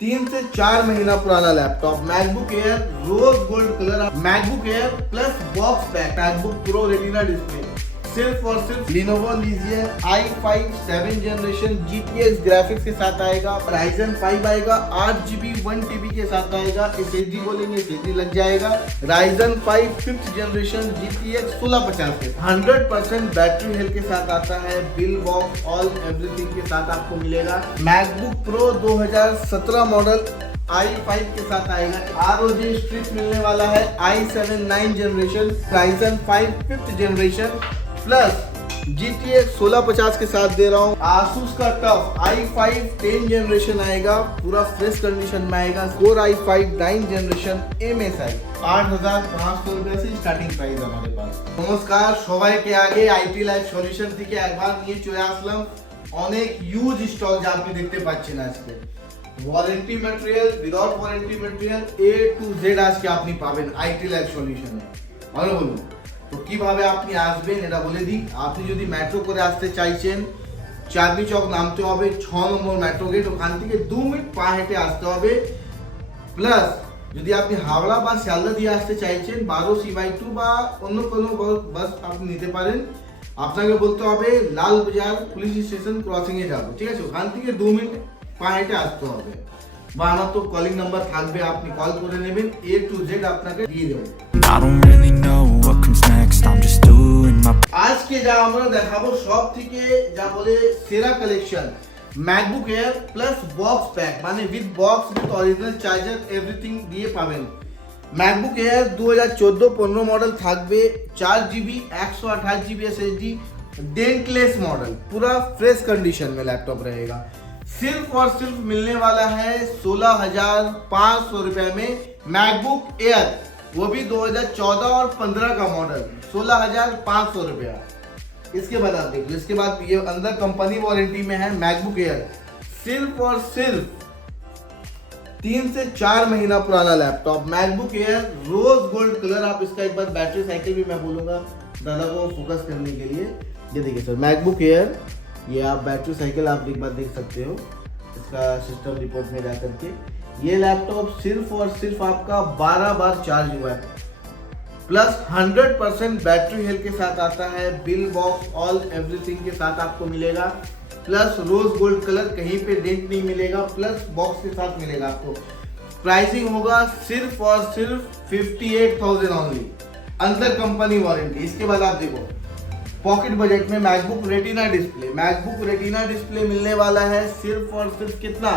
3 से 4 महीना पुराना laptop MacBook Air rose gold colour MacBook Air plus box pack MacBook Pro Retina display सिर्फ और सिर्फ Lenovo Legion i5 7 generation GTX graphics के साथ आएगा। Ryzen 5 आएगा 8GB 1TB के साथ आएगा। SSD बोलेंगे SSD लग जाएगा। Ryzen 5 5th जनरेशन GTX 1650 के 100% बैटरी हेल्थ के साथ आता है। बिल बॉक्स ऑल एवरीथिंग के साथ आपको मिलेगा। मैकबुक प्रो 2017 मॉडल i5 के साथ आएगा। ROG स्ट्रिप मिलने वाला है i7 9 generation Ryzen 5 5th generation plus GTX 1650 के साथ दे रहा हूँ। Asus का टफ i5 10 जनरेशन आएगा, पूरा फ्रेश कंडीशन में आएगा। Core i5 9 जनरेशन MSI 8,500 रुपए से स्टार्टिंग प्राइस हमारे पास। नमस्कार সবাইকে আগে আইটি লাইফ সলিউশন থেকে একবার নিয়ে চলে আসলাম অনেক ইউজ স্টক যা আপনি দেখতে পাচ্ছেন আজকে। Warranty material without warranty material A to Z আজকে আপনি পাবেন আইটি লাইফ সলিউশনে। ভালো বলুন তো কিভাবে আপনি আসবেন এটা বলে দিই। আপনি যদি মেট্রো করে আসতে চাইছেন চাঁদনি চক নামতে হবে 6 নম্বর মেট্রো গেট, ওখান থেকে 2 মিনিট পা হেঁটে আসতে হবে। প্লাস যদি আপনি হাওড়া বা শিয়ালদা দিয়ে আসতে চাইছেন 12C/2 বা অন্য কোনো বাস আপনি নিতে পারেন। আপনাকে বলতে হবে লালবাজার পুলিশ স্টেশন ক্রসিং এ যাবো, ঠিক আছে? ওখান থেকে 2 মিনিট পা হেঁটে আসতে হবে। বা আমার তো কলিং নাম্বার থাকবে, আপনি কল করে নেবেন, A to Z আপনাকে দিয়ে দেবো। I don't really know what comes next, I'm just doing my আজকে যা আমরা দেখাবো সব থেকে যা বলে সেরা collection MacBook air plus box pack, মানে with box with original charger everything দিয়ে পাবেন। ম্যাকবুক এয়ার 2014-15 मॉडल থাকবে 4GB 128GB SSD डेंटलेस मॉडल, पूरा फ्रेश कंडीशन में लैपटॉप रहेगा। सिर्फ और सिर्फ मिलने वाला है 16,500 रुपए में मैकबुक एयर, वो भी 2014 और 15 का मॉडल 16,500 रुपया। इसके बाद आप देखिए, इसके बाद ये अंदर कंपनी वारंटी में है मैकबुक एयर। सिर्फ और सिर्फ 3 से 4 महीना पुराना laptop MacBook Air rose gold colour. आप इसका एक बार बैटरी साइकिल भी मैं बोलूंगा दादा को फोकस करने के लिए। ये देखिए सर मैकबुक एयर, ये आप बैटरी साइकिल आप एक बार देख सकते हो इसका सिस्टम रिपोर्ट में जाकर के। ये लैपटॉप सिर्फ और सिर्फ आपका 12 बार चार्ज हुआ है, प्लस 100% बैटरी हेल्थ के साथ आता है। बिल बॉक्स ऑल एवरीथिंग के साथ आपको मिलेगा। प्लस रोज गोल्ड कलर, कहीं पे डेंट नहीं मिलेगा, प्लस बॉक्स के साथ मिलेगा आपको। प्राइसिंग होगा सिर्फ और सिर्फ 58,000 ओनली, अंदर कंपनी वारंटी। इसके बाद आप देखो पॉकेट बजट में MacBook retina display, MacBook retina display मिलने वाला है सिर्फ और सिर्फ कितना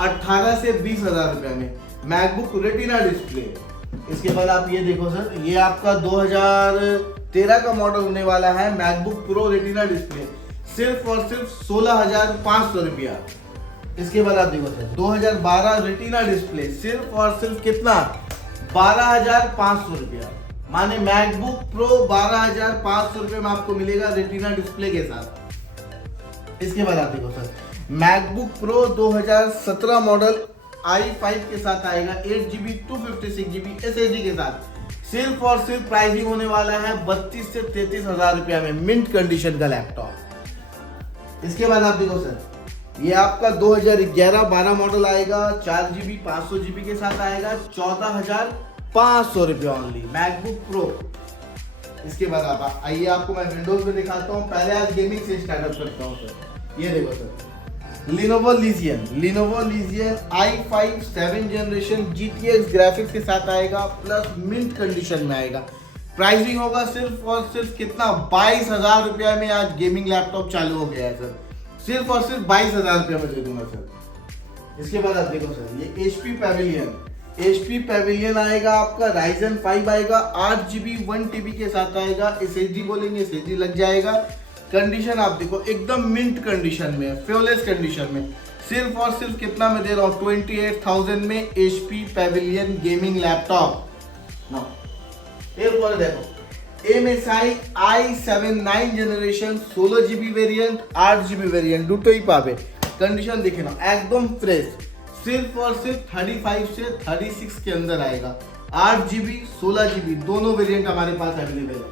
18 से 20,000 रुपए में मैकबुक रेटिना डिस्प्ले। इसके बाद आप ये देखो सर, ये आपका 2013 का मॉडल होने वाला है मैकबुक प्रो रेटिना डिस्प्ले, सिर्फ और सिर्फ 16,500 रुपया। इसके बाद आप देखो सर 2012 रेटिना डिस्प्ले, सिर्फ और सिर्फ कितना 12,500 रुपया, माने मैकबुक प्रो 12,500 रुपये में आपको मिलेगा रेटिना डिस्प्ले के साथ। इसके बाद आप देखो sir MacBook pro 2017 model i5 के साथ आएगा 8GB 256GB SSD के साथ। सिर्फ और सिर्फ प्राइसिंग होने वाला है 32 से 33,000 रुपया में मिंट कंडीशन का लैपटॉप। इसके बाद आप देखो सर ये आपका 2011-12 मॉडल आएगा 4GB 500GB के साथ आएगा 14,500 रुपया ओनली मैकबुक प्रो। इसके बाद आप आइए, आपको मैं विंडोज में दिखाता हूँ। पहले आज गेमिंग से स्टार्टअप करता हूँ सर। ये देखो sir Lenovo Legion i5 7 generation GTX graphics के साथ आएगा, प्लस मिंट कंडीशन में आएगा। प्राइसिंग होगा सिर्फ और सिर्फ कितना 22,000 रुपया में आज गेमिंग लैपटॉप चालू हो गया है सर। सिर्फ और सिर्फ 22,000 रुपया में दे दूंगा सर। इसके बाद आप देखो सर ये HP पैविलियन आएगा आपका, Ryzen 5 आएगा 8GB 1TB के साथ आएगा। SSD बोलेंगे SSD लग जाएगा। कंडीशन आप देखो एकदम मिंट कंडीशन में, फ्लॉलेस कंडीशन में। सिर्फ और सिर्फ कितना में दे रहा हूँ 28,000 में HP पैविलियन गेमिंग लैपटॉप। एक और देखो MSI i7 9 generation 16GB variant 8GB variant দুটোই পাবে। कंडीशन देखे ना एकदम फ्रेश। सिर्फ और सिर्फ 35 से 36 के अंदर आएगा। 8GB 16GB दोनों वेरिएंट हमारे पास अवेलेबल है।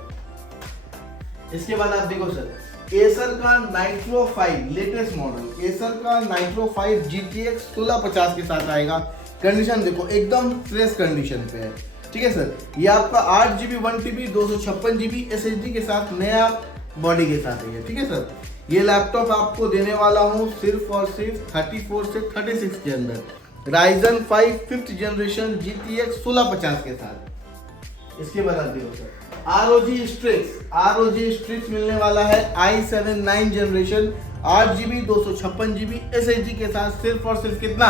इसके बाद आप देखो सर एसर का नाइट्रो 5 लेटेस्ट मॉडल, एसर का नाइट्रो 5 GTX 1650 के साथ आएगा। कंडीशन देखो एकदम फ्रेश कंडीशन पे है, ठीक है सर। ये आपका 8GB 1TB 256GB SSD के साथ नया बॉडी के साथ है, ठीक है सर। ये लैपटॉप आपको देने वाला हूँ सिर्फ और सिर्फ 34 से 36 के अंदर, Ryzen 5 5th जनरेशन GTX 1650 के साथ। इसके बाद आप देखो सर ROG Strix मिलने वाला है i7 9 generation 8GB 256GB SSD के साथ, सिर्फ और सिर्फ कितना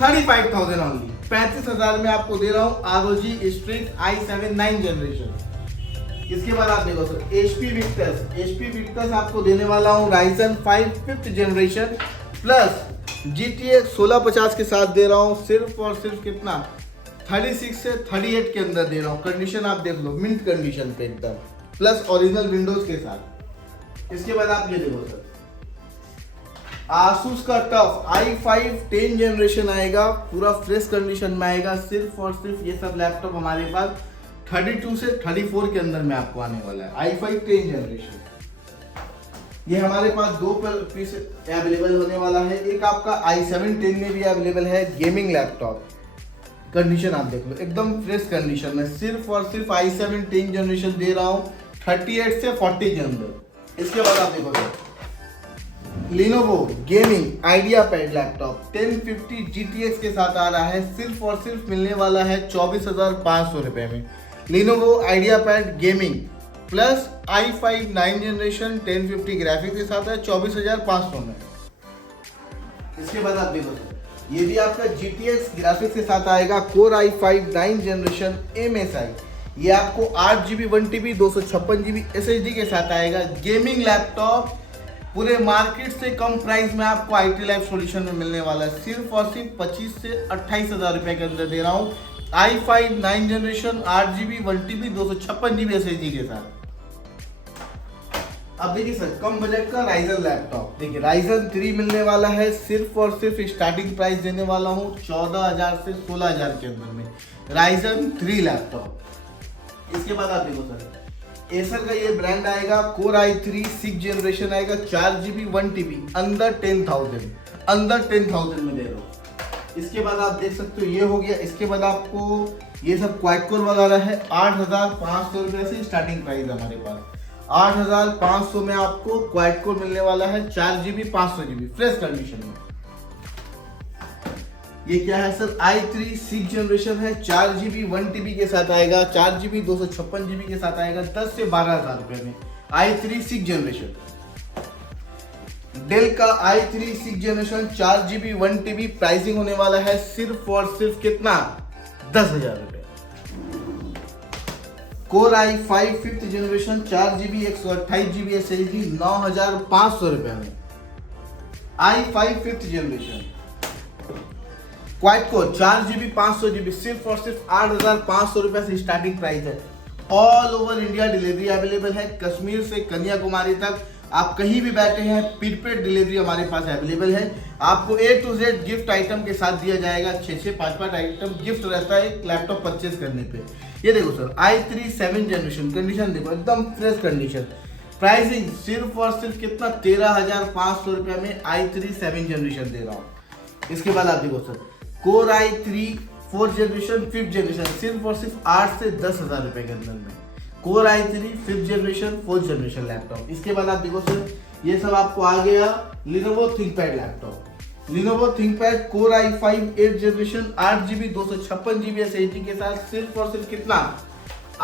35,000 ओनली, 35,000 में आपको दे रहा हूँ ROG Strix i7 9 जनरेशन। इसके बाद आप देखो सर HP Victus आपको देने वाला हूँ Ryzen 5 5th generation plus GTX 1650 के साथ दे रहा हूँ, सिर्फ और सिर्फ कितना 36 से 38 के अंदर दे रहा हूँ। कंडीशन आप देख लो मिंट कंडीशन पे एकदम, प्लस ओरिजिनल विंडोज के साथ। इसके बाद आप ये देखो सर Asus का टफ i5 10 जनरेशन आएगा, पूरा फ्रेश कंडीशन में आएगा। सिर्फ और सिर्फ ये सब लैपटॉप हमारे पास 32 से 34 के अंदर में आपको आने वाला है i5 10 जनरेशन। ये हमारे पास दो पीस अवेलेबल होने वाला है, एक आपका i7 10 में भी अवेलेबल है गेमिंग लैपटॉप। कंडीशन आप देख लो एकदम फ्रेश कंडीशन में, सिर्फ और सिर्फ i7 10 जनरेशन दे रहा हूँ 38 से 40 के अंदर। इसके बाद आप देखो Lenovo gaming idea pad laptop 1050 GTX के साथ आ रहा है, सिर्फ और सिर्फ मिलने वाला है 24,500 रुपए में। Lenovo idea pad gaming plus i5 9 generation 1050 graphics के साथ है 24,500 में। इसके बाद आप देखो ये भी आपका GTX ग्राफिक्स के साथ आएगा, Core i5 9 जनरेशन MSI। ये आपको 8GB 1TB 256GB SSD के साथ आएगा। गेमिंग लैपटॉप पूरे मार्केट से कम प्राइस में आपको IT लाइफ सॉल्यूशन में मिलने वाला है, सिर्फ और सिर्फ 25 से 28,000 रुपए के अंदर दे रहा हूँ i5 9 generation 8GB 1TB 256GB SSD के साथ। अब देखिए सर कम बजट का Ryzen लैपटॉप, देखिए Ryzen 3 मिलने वाला है, सिर्फ और सिर्फ स्टार्टिंग प्राइस देने वाला हूँ 14,000 से 16,000 के अंदर में Ryzen 3 लैपटॉप। इसके बाद आप देखो सर एसर का ये ब्रांड आएगा, Core i3 6 जनरेशन आएगा 4GB 1TB अंडर 10,000 में दे रहा हूँ। इसके बाद आप देख सकते हो ये हो गया। इसके बाद आपको ये सब क्वाड कोर वगैरह है 8,500 रुपये से स्टार्टिंग प्राइस हमारे पास। 8,500 में आपको क्वाड कोर मिलने वाला है 4GB 500GB फ्रेश कंडीशन में। ये क्या है सर i3 6 जनरेशन है 4GB 1TB के साथ आएगा, 4GB 256GB के साथ आएगा 10 से 12,000 रुपए में i3 6 जनरेशन। डेल का i3 6 generation 4GB 1TB pricing होने वाला है सिर्फ और सिर्फ कितना 10,000 रुपए। Core i5 5th generation 4GB 128GB SSD 9,500 रुपए में। i5 5th generation quad core 4GB 500GB सिर्फ और सिर्फ 8,500 रुपए से स्टार्टिंग प्राइस है। All over India delivery available है, कश्मीर से कन्याकुमारी तक आप कहीं भी बैठे हैं प्रीपेड डिलीवरी हमारे पास अवेलेबल है। आपको A to Z gift item के साथ दिया जाएगा, 6 5 आइटम गिफ्ट रहता है एक लैपटॉप परचेज करने पे। ये देखो सर i3 7 जनरेशन कंडीशन देखो एकदम फ्रेश कंडीशन, प्राइसिंग सिर्फ और सिर्फ कितना 13,500 रुपए में i3 7 जनरेशन दे रहा हूँ। इसके बाद आप देखो sir Core i3 4th generation 5th generation सिर्फ और सिर्फ 8 से 10,000 रुपए के अंदर में Core i3 5th generation 4th generation laptop. इसके बाद आप देखो सर ये सब आपको आ गया Lenovo ThinkPad laptop. Lenovo ThinkPad Core i5 8th generation 8GB 256GB SSD के साथ सिर्फ और सिर्फ कितना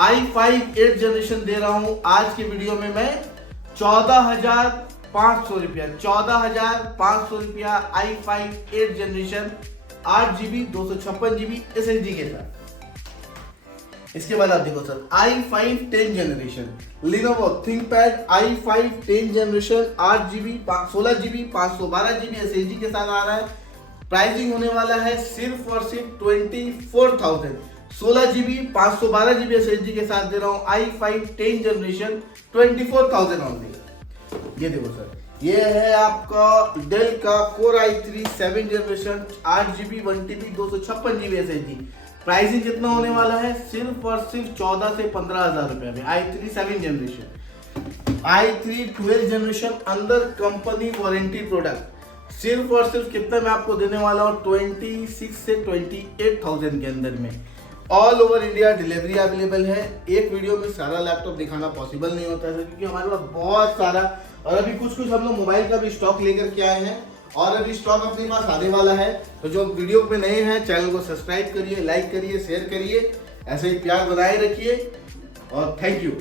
i5 8th जनरेशन दे रहा हूँ आज के वीडियो में मैं 14,500 रुपया 14,500 रुपया i5 8th generation 8GB 256GB SSD के साथ। इसके बाद आप देखो sir i5 10 generation Lenovo ThinkPad i5 10 generation 8GB 16GB 512GB SSD के साथ आ रहा है। प्राइसिंग होने वाला है सिर्फ और सिर्फ 24,000। 16GB 512GB SSD के साथ दे रहा हूँ i5 10 जनरेशन 24,000 ओनली। ये देखो सर ये है आपका डेल का Core i3 7 generation 8GB 1TB 256GB SSD। Pricing कितना होने वाला है सिर्फ और सिर्फ 14 से 15,000 रुपए में i3 7 generation. i3 12th generation अंदर कंपनी वारंटी प्रोडक्ट सिर्फ और सिर्फ कितना मैं आपको देने वाला हूँ 26 से 28,000 के अंदर में। All over India delivery available है। एक वीडियो में सारा लैपटॉप दिखाना पॉसिबल नहीं होता है क्योंकि हमारे पास बहुत सारा और अभी कुछ हम लोग मोबाइल का भी स्टॉक लेकर के आए हैं और अभी स्टॉक अपने पास आने वाला है। तो जो वीडियो पे नए हैं चैनल को सब्सक्राइब करिए, लाइक करिए, शेयर करिए, ऐसे ही प्यार बनाए रखिए और थैंक यू।